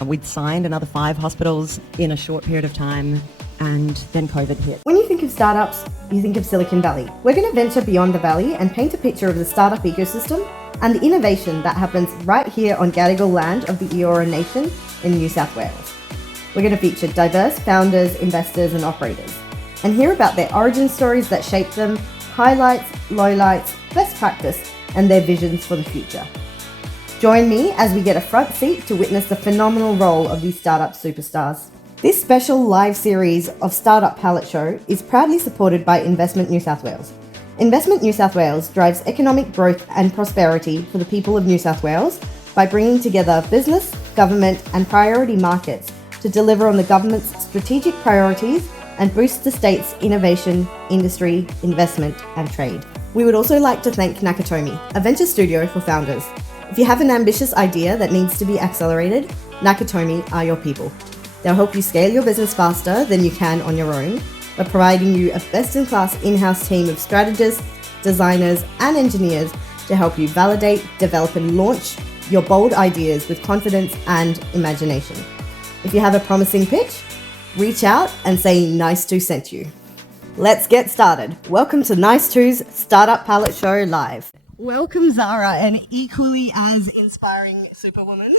We'd signed another 5 hospitals in a short period of time, and then COVID hit. When you think of startups, you think of Silicon Valley. We're going to venture beyond the valley and paint a picture of the startup ecosystem and the innovation that happens right here on Gadigal land of the Eora Nation in New South Wales. We're going to feature diverse founders, investors and operators and hear about their origin stories that shaped them, highlights, lowlights, best practice and their visions for the future. Join me as we get a front seat to witness the phenomenal role of these startup superstars. This special live series of Startup Palette Show is proudly supported by Investment New South Wales. Investment New South Wales drives economic growth and prosperity for the people of New South Wales by bringing together business, government and priority markets to deliver on the government's strategic priorities and boost the state's innovation, industry, investment and trade. We would also like to thank Nakatomi, a venture studio for founders. If you have an ambitious idea that needs to be accelerated, Nakatomi are your people. They'll help you scale your business faster than you can on your own by providing you a best-in-class in-house team of strategists, designers, and engineers to help you validate, develop, and launch your bold ideas with confidence and imagination. If you have a promising pitch, reach out and say Nice 2 sent you. Let's get started. Welcome to Nice 2's Startup Palette Show Live. Welcome, Zara, an equally as inspiring superwoman.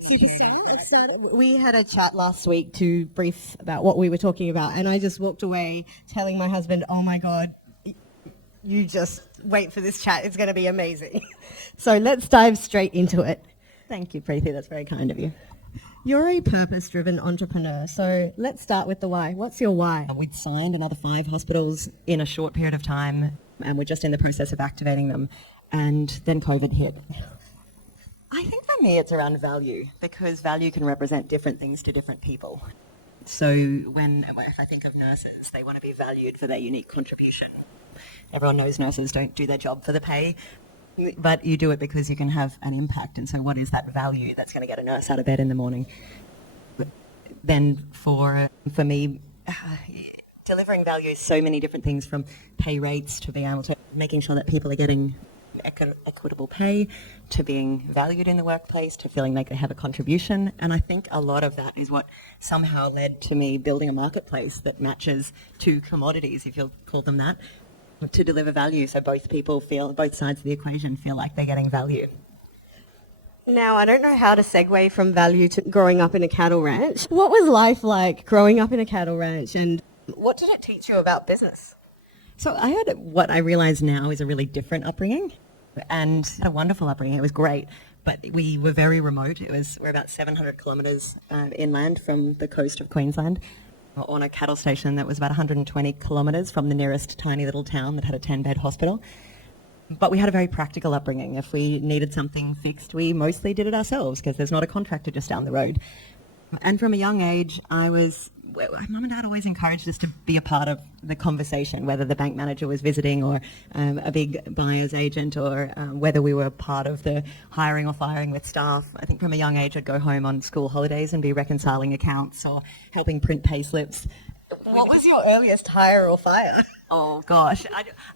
Superstar. We had a chat last week to brief about what we were talking about, and I just walked away telling my husband, oh my God, you just wait for this chat. It's going to be amazing. So let's dive straight into it. Thank you, Preeti. That's very kind of you. You're a purpose-driven entrepreneur, so let's start with the why. What's your why? We'd signed another 5 hospitals in a short period of time, and we're just in the process of activating them, and then COVID hit. I think for me it's around value, because value can represent different things to different people. So if I think of nurses, they want to be valued for their unique contribution. Everyone knows nurses don't do their job for the pay, but you do it because you can have an impact. And so what is that value that's going to get a nurse out of bed in the morning? Then for me, delivering value is so many different things, from pay rates to being able to making sure that people are getting equitable pay, to being valued in the workplace, to feeling like they have a contribution. And I think a lot of that is what somehow led to me building a marketplace that matches 2 commodities, if you'll call them that, to deliver value, so both sides of the equation feel like they're getting value. Now, I don't know how to segue from value to growing up in a cattle ranch. What was life like growing up in a cattle ranch, and what did it teach you about business? So I had what I realize now is a really different upbringing, and a wonderful upbringing. It was great, but we were very remote. We're about 700 kilometres inland from the coast of Queensland, on a cattle station that was about 120 kilometres from the nearest tiny little town that had a 10-bed hospital. But we had a very practical upbringing. If we needed something fixed, we mostly did it ourselves, because there's not a contractor just down the road. And from a young age, Mum and Dad always encouraged us to be a part of the conversation, whether the bank manager was visiting or a big buyer's agent, or whether we were part of the hiring or firing with staff. I think from a young age I'd go home on school holidays and be reconciling accounts or helping print pay slips. What was your earliest hire or fire? Oh gosh,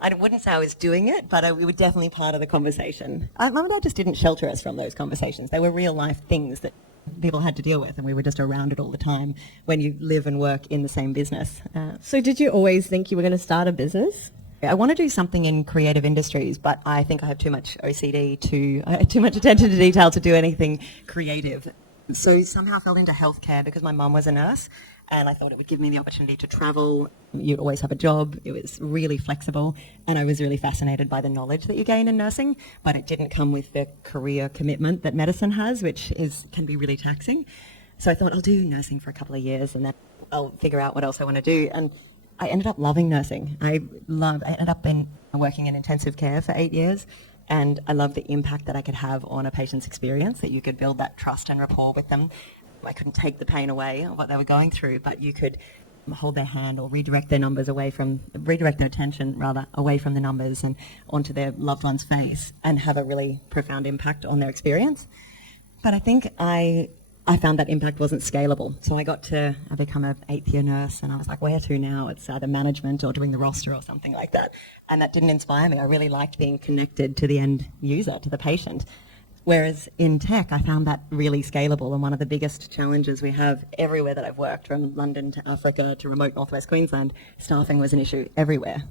I wouldn't say I was doing it, but we were definitely part of the conversation. Mum and Dad just didn't shelter us from those conversations. They were real life things that people had to deal with, and we were just around it all the time when you live and work in the same business. So did you always think you were going to start a business? I want to do something in creative industries, but I think I have too much OCD, too much attention to detail to do anything creative. So somehow I fell into healthcare because my mum was a nurse, and I thought it would give me the opportunity to travel. You'd always have a job. It was really flexible, and I was really fascinated by the knowledge that you gain in nursing, but it didn't come with the career commitment that medicine has, which can be really taxing. So I thought I'll do nursing for a couple of years, and then I'll figure out what else I want to do. And I ended up loving nursing. I ended up working in intensive care for 8 years, and I loved the impact that I could have on a patient's experience, that you could build that trust and rapport with them. I couldn't take the pain away of what they were going through, but you could hold their hand or redirect their attention away from the numbers and onto their loved one's face, and have a really profound impact on their experience. But I think I found that impact wasn't scalable. So I become an 8th year nurse, and I was like, where to now? It's either management or doing the roster or something like that. And that didn't inspire me. I really liked being connected to the end user, to the patient. Whereas in tech, I found that really scalable, and one of the biggest challenges we have everywhere that I've worked, from London to Africa to remote northwest Queensland, staffing was an issue everywhere.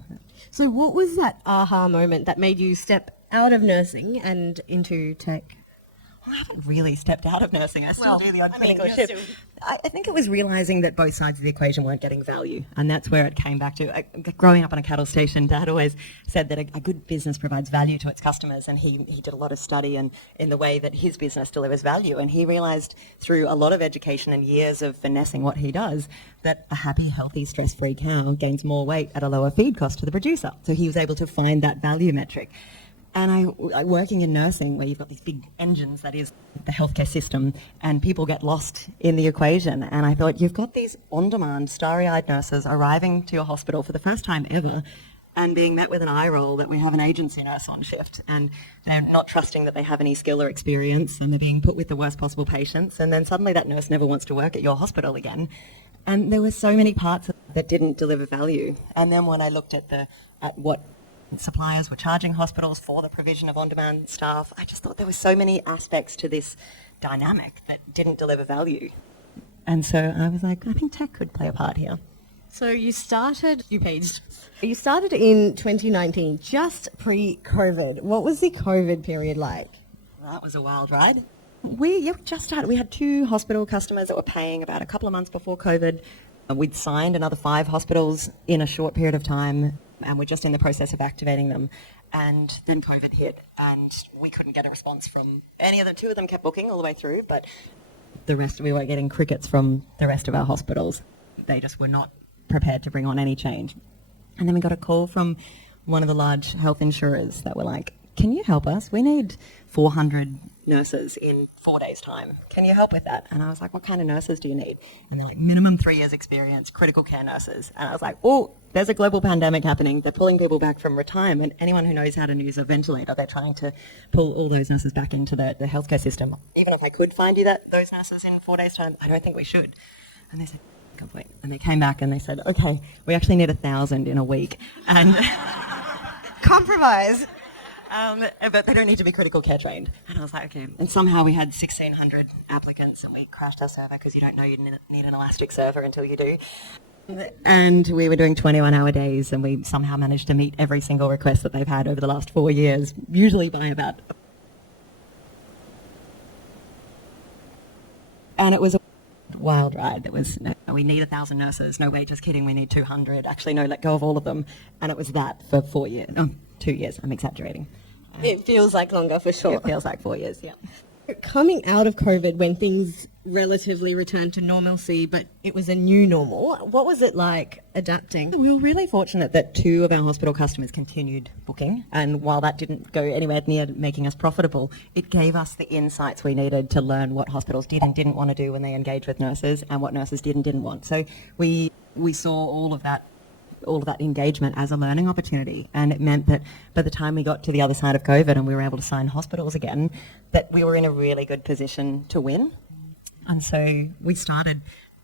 So what was that aha moment that made you step out of nursing and into tech? Well, I haven't really stepped out of nursing. I still do the odd clinical you're shift. still- I think it was realising that both sides of the equation weren't getting value, and that's where it came back to. Growing up on a cattle station, Dad always said that a good business provides value to its customers, and he did a lot of study in the way that his business delivers value, and he realised through a lot of education and years of finessing what he does that a happy, healthy, stress-free cow gains more weight at a lower feed cost to the producer. So he was able to find that value metric. And I working in nursing, where you've got these big engines, that is the healthcare system, and people get lost in the equation. And I thought, you've got these on-demand, starry-eyed nurses arriving to your hospital for the first time ever and being met with an eye roll that we have an agency nurse on shift, and they're not trusting that they have any skill or experience, and they're being put with the worst possible patients. And then suddenly that nurse never wants to work at your hospital again. And there were so many parts that didn't deliver value. And then when I looked at what suppliers were charging hospitals for the provision of on-demand staff, I just thought there were so many aspects to this dynamic that didn't deliver value. And so I was like, I think tech could play a part here. So you started uPaged. You started in 2019, just pre-COVID. What was the COVID period like? That was a wild ride. We just started. We had 2 hospital customers that were paying about a couple of months before COVID. We'd signed another 5 hospitals in a short period of time, and we're just in the process of activating them. And then COVID hit, and we couldn't get a response from any of them. 2 of them kept booking all the way through, but the rest, we were getting crickets from the rest of our hospitals. They just were not prepared to bring on any change. And then we got a call from one of the large health insurers that were like, can you help us? We need 400 nurses in 4 days' time. Can you help with that? And I was like, what kind of nurses do you need? And they're like, minimum 3 years experience, critical care nurses. And I was like, oh, there's a global pandemic happening. They're pulling people back from retirement. Anyone who knows how to use a ventilator, they're trying to pull all those nurses back into the healthcare system. Even if I could find you those nurses in 4 days' time, I don't think we should. And they said, good point. And they came back and they said, okay, we actually need 1,000 in a week. And Compromise. But they don't need to be critical care trained. And I was like, okay. And somehow we had 1,600 applicants, and we crashed our server because you don't know you need an elastic server until you do. And we were doing 21-hour days, and we somehow managed to meet every single request that they've had over the last 4 years, usually by about... And it was a wild ride. There was, no, we need 1,000 nurses. No, wait, just kidding. We need 200. Actually, no, let go of all of them. And it was that for 4 years. 2 years. I'm exaggerating. It feels like longer for sure. It feels like 4 years, yeah. Coming out of COVID, when things relatively returned to normalcy, but it was a new normal, what was it like adapting? We were really fortunate that 2 of our hospital customers continued booking, and while that didn't go anywhere near making us profitable, it gave us the insights we needed to learn what hospitals did and didn't want to do when they engaged with nurses, and what nurses did and didn't want. So we saw all of that engagement as a learning opportunity, and it meant that by the time we got to the other side of COVID and we were able to sign hospitals again, that we were in a really good position to win. And so we started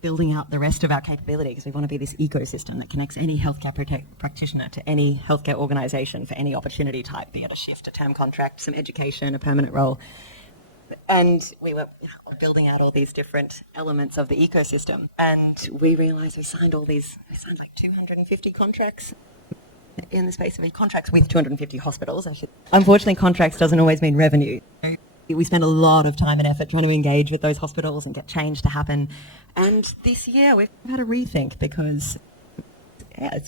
building out the rest of our capability, because we want to be this ecosystem that connects any healthcare practitioner to any healthcare organisation for any opportunity type, be it a shift, a term contract, some education, a permanent role. And we were building out all these different elements of the ecosystem. And we realised we signed like 250 contracts in the space of contracts with 250 hospitals. Unfortunately, contracts doesn't always mean revenue. We spent a lot of time and effort trying to engage with those hospitals and get change to happen. And this year we've had a rethink, because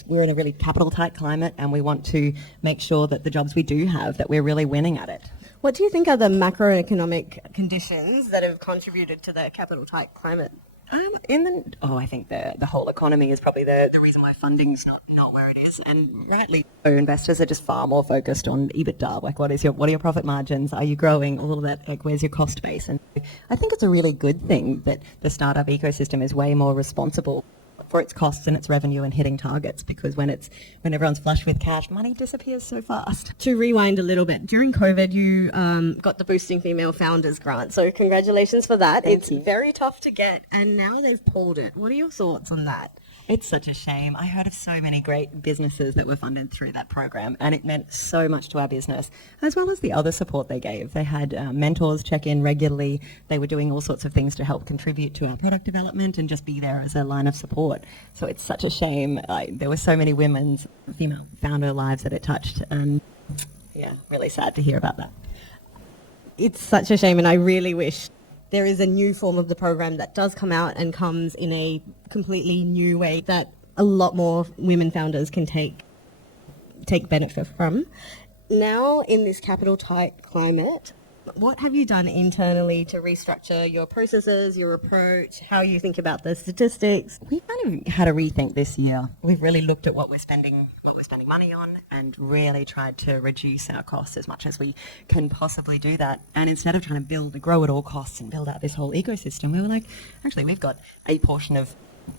we're in a really capital tight climate, and we want to make sure that the jobs we do have, that we're really winning at it. What do you think are the macroeconomic conditions that have contributed to the capital tight climate? I think the whole economy is probably the reason why funding's not where it is, and rightly so. Investors are just far more focused on EBITDA, like what are your profit margins, are you growing, all of that, like where's your cost base. And I think it's a really good thing that the startup ecosystem is way more responsible for its costs and its revenue and hitting targets, because when everyone's flush with cash, money disappears so fast. To rewind a little bit, during COVID you got the Boosting Female Founders grant, so congratulations for that. Thank you. Very tough to get, and now they've pulled it. What are your thoughts on that? It's such a shame. I heard of so many great businesses that were funded through that program, and it meant so much to our business, as well as the other support they gave. They had mentors check in regularly. They were doing all sorts of things to help contribute to our product development and just be there as a line of support. So it's such a shame. There were so many female founder lives that it touched, and yeah, really sad to hear about that. It's such a shame, and I really wish there is a new form of the program that does come out and comes in a completely new way that a lot more women founders can take benefit from. Now, in this capital tight climate, what have you done internally to restructure your processes, your approach, how you think about the statistics? We kind of had a rethink this year. We've really looked at what we're spending money on, and really tried to reduce our costs as much as we can possibly do that. And instead of trying to grow at all costs and build out this whole ecosystem, we were like, actually, we've got a portion of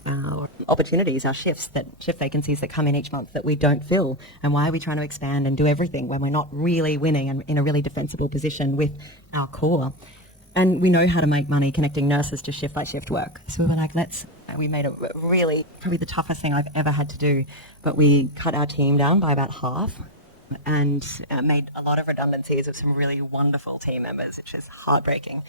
our opportunities, our shift vacancies that come in each month that we don't fill. And why are we trying to expand and do everything when we're not really winning and in a really defensible position with our core? And we know how to make money connecting nurses to shift by shift work. So we were like, we made a really, probably the toughest thing I've ever had to do, but we cut our team down by about half and made a lot of redundancies of some really wonderful team members, which is heartbreaking.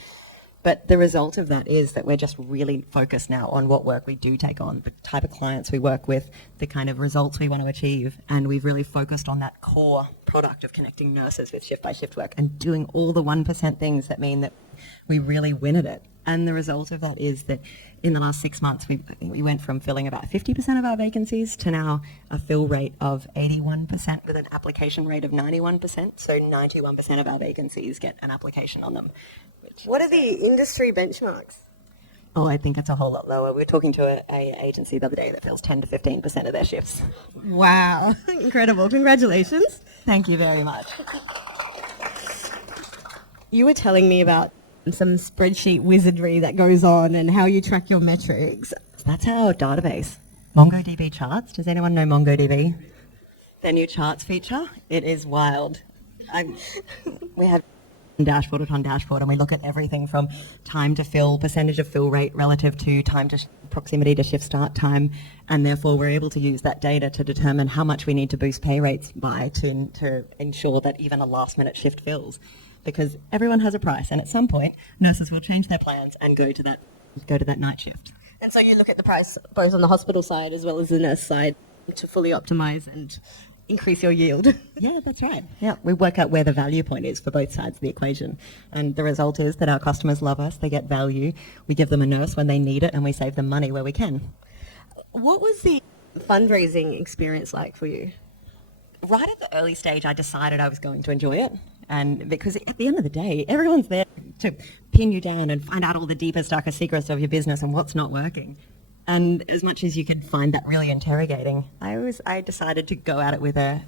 But the result of that is that we're just really focused now on what work we do take on, the type of clients we work with, the kind of results we want to achieve. And we've really focused on that core product of connecting nurses with shift by shift work and doing all the 1% things that mean that we really win at it. And the result of that is that in the last 6 months, we went from filling about 50% of our vacancies to now a fill rate of 81% with an application rate of 91%. So 91% of our vacancies get an application on them. What are the industry benchmarks? Oh, I think it's a whole lot lower. We were talking to an agency the other day that fills 10 to 15% of their shifts. Wow, incredible. Congratulations. Thank you very much. You were telling me about some spreadsheet wizardry that goes on and how you track your metrics. That's our database. MongoDB charts. Does anyone know MongoDB? Their new charts feature. It is wild. We have dashboard upon dashboard, and we look at everything from time to fill, percentage of fill rate relative to time to proximity to shift start time, and therefore we're able to use that data to determine how much we need to boost pay rates by to ensure that even a last minute shift fills, because everyone has a price, and at some point nurses will change their plans and go to that night shift. And so you look at the price both on the hospital side as well as the nurse side to fully optimize and increase your yield. Yeah, that's right. Yeah, we work out where the value point is for both sides of the equation. And the result is that our customers love us, they get value, we give them a nurse when they need it, and we save them money where we can. What was the fundraising experience like for you? Right at the early stage, I decided I was going to enjoy it. And because at the end of the day, everyone's there to pin you down and find out all the deepest, darkest secrets of your business and what's not working. And as much as you could find that really interrogating, I decided to go at it with a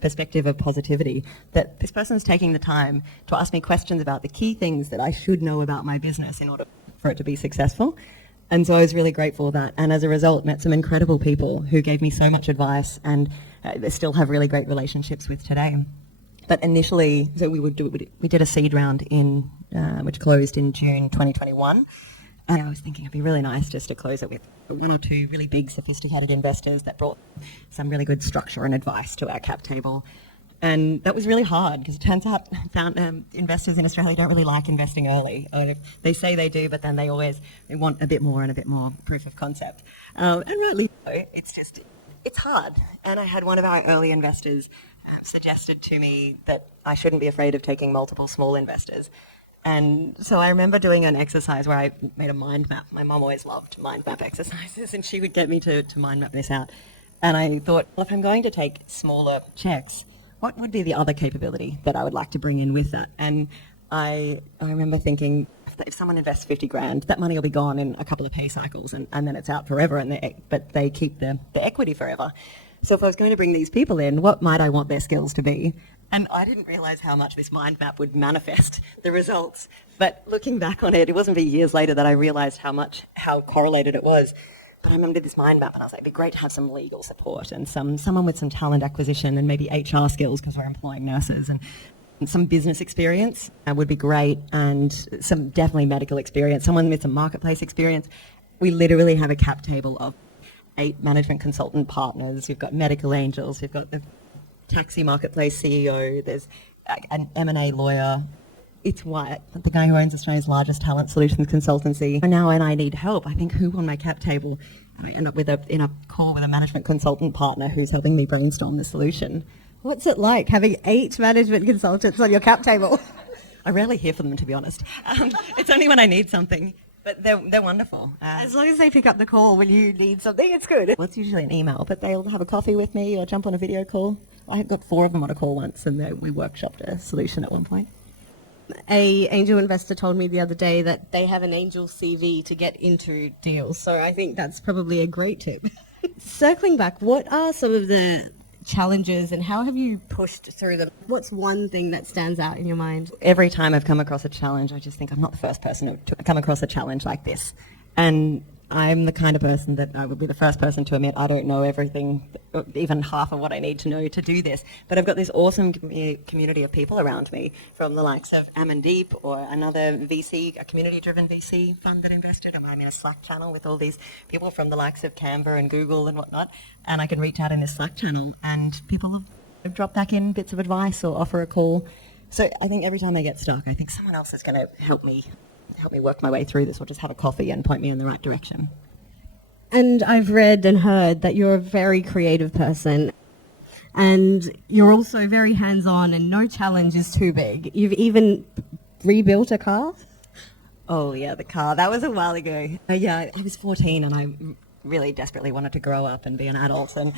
perspective of positivity, that this person's taking the time to ask me questions about the key things that I should know about my business in order for it to be successful. And so I was really grateful for that. And as a result, met some incredible people who gave me so much advice, and they still have really great relationships with today. But initially, so we did a seed round which closed in June 2021. And I was thinking it'd be really nice just to close it with one or two really big, sophisticated investors that brought some really good structure and advice to our cap table. And that was really hard, because it turns out investors in Australia don't really like investing early. They say they do, but then they want a bit more and a bit more proof of concept. And rightly so, it's hard. And I had one of our early investors suggested to me that I shouldn't be afraid of taking multiple small investors. And so I remember doing an exercise where I made a mind map. My mum always loved mind map exercises, and she would get me to mind map this out. And I thought, well, if I'm going to take smaller checks, what would be the other capability that I would like to bring in with that? And I remember thinking, if someone invests 50 grand, that money will be gone in a couple of pay cycles, and then it's out forever, but they keep the equity forever. So if I was going to bring these people in, what might I want their skills to be? And I didn't realize how much this mind map would manifest the results. But looking back on it, it wasn't for years later that I realized how correlated it was. But I remember this mind map, and I was like, it'd be great to have some legal support and someone with some talent acquisition and maybe HR skills, because we're employing nurses, and some business experience would be great, and some definitely medical experience, someone with some marketplace experience. We literally have a cap table of 8 management consultant partners, you've got medical angels, you've got the taxi marketplace CEO, there's an M&A lawyer. It's Wyatt, the guy who owns Australia's largest talent solutions consultancy. And now when I need help, I think who on my cap table? And I end up in a call with a management consultant partner who's helping me brainstorm the solution. What's it like having 8 management consultants on your cap table? I rarely hear from them, to be honest. It's only when I need something. But they're wonderful. As long as they pick up the call when you need something, it's good. Well, it's usually an email, but they'll have a coffee with me or jump on a video call. I got 4 of them on a call once, and we workshopped a solution at one point. A angel investor told me the other day that they have an angel CV to get into deals, so I think that's probably a great tip. Circling back, what are some of the challenges and how have you pushed through them? What's one thing that stands out in your mind? Every time I've come across a challenge, I just think I'm not the first person to come across a challenge like this. And I'm the kind of person that I would be the first person to admit I don't know everything, even half of what I need to know to do this. But I've got this awesome community of people around me, from the likes of Amandeep or another VC, a community-driven VC fund that invested. I'm in a Slack channel with all these people from the likes of Canva and Google and whatnot. And I can reach out in this Slack channel and people drop back in bits of advice or offer a call. So I think every time I get stuck, I think someone else is going to help me work my way through this, or just have a coffee and point me in the right direction. And I've read and heard that you're a very creative person, and you're also very hands-on, and no challenge is too big. You've even rebuilt a car? Oh yeah, the car. That was a while ago. I was 14 and I really desperately wanted to grow up and be an adult, and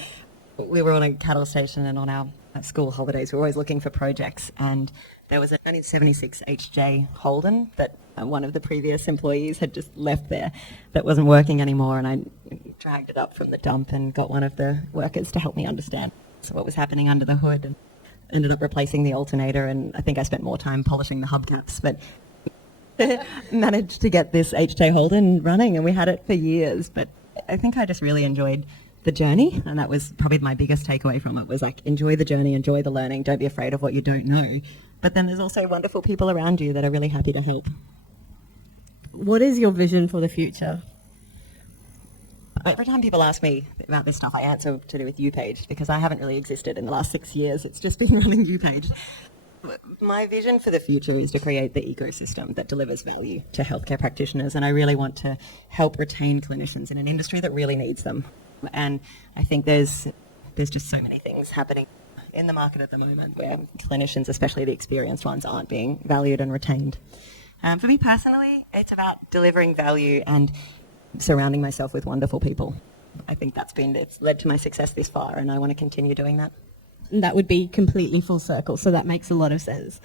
we were on a cattle station, and on our school holidays we were always looking for projects, and there was a 1976 HJ Holden that one of the previous employees had just left there that wasn't working anymore, and I dragged it up from the dump and got one of the workers to help me understand what was happening under the hood, and ended up replacing the alternator, and I think I spent more time polishing the hubcaps, but managed to get this HJ Holden running, and we had it for years. But I think I just really enjoyed the journey, and that was probably my biggest takeaway from it, was like, enjoy the journey, enjoy the learning, don't be afraid of what you don't know. But then there's also wonderful people around you that are really happy to help. What is your vision for the future? Every time people ask me about this stuff, I answer to do with uPaged, because I haven't really existed in the last 6 years. It's just been running uPaged. My vision for the future is to create the ecosystem that delivers value to healthcare practitioners, and I really want to help retain clinicians in an industry that really needs them. And I think there's just so many things happening in the market at the moment where clinicians, especially the experienced ones, aren't being valued and retained. For me personally, it's about delivering value and surrounding myself with wonderful people. I think it's led to my success this far, and I want to continue doing that. And that would be completely full circle, so that makes a lot of sense.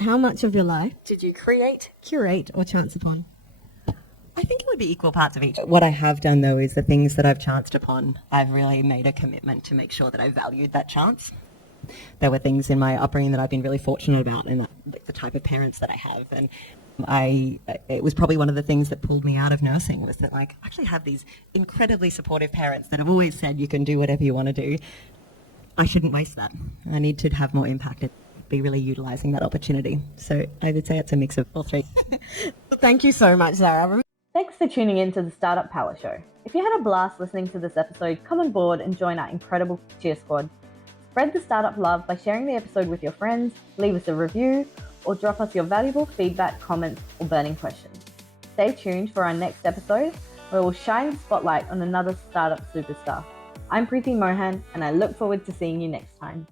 How much of your life did you create, curate, or chance upon? I think it would be equal parts of each. What I have done, though, is the things that I've chanced upon, I've really made a commitment to make sure that I valued that chance. There were things in my upbringing that I've been really fortunate about, and the type of parents that I have. And it was probably one of the things that pulled me out of nursing, was that, like, I actually have these incredibly supportive parents that have always said you can do whatever you want to do. I shouldn't waste that. I need to have more impact and be really utilising that opportunity. So I would say it's a mix of all three. Thank you so much, Zara. Thanks for tuning in to the Startup Power Show. If you had a blast listening to this episode, come on board and join our incredible cheer squad. Spread the startup love by sharing the episode with your friends, leave us a review, or drop us your valuable feedback, comments, or burning questions. Stay tuned for our next episode, where we'll shine the spotlight on another startup superstar. I'm Preeti Mohan, and I look forward to seeing you next time.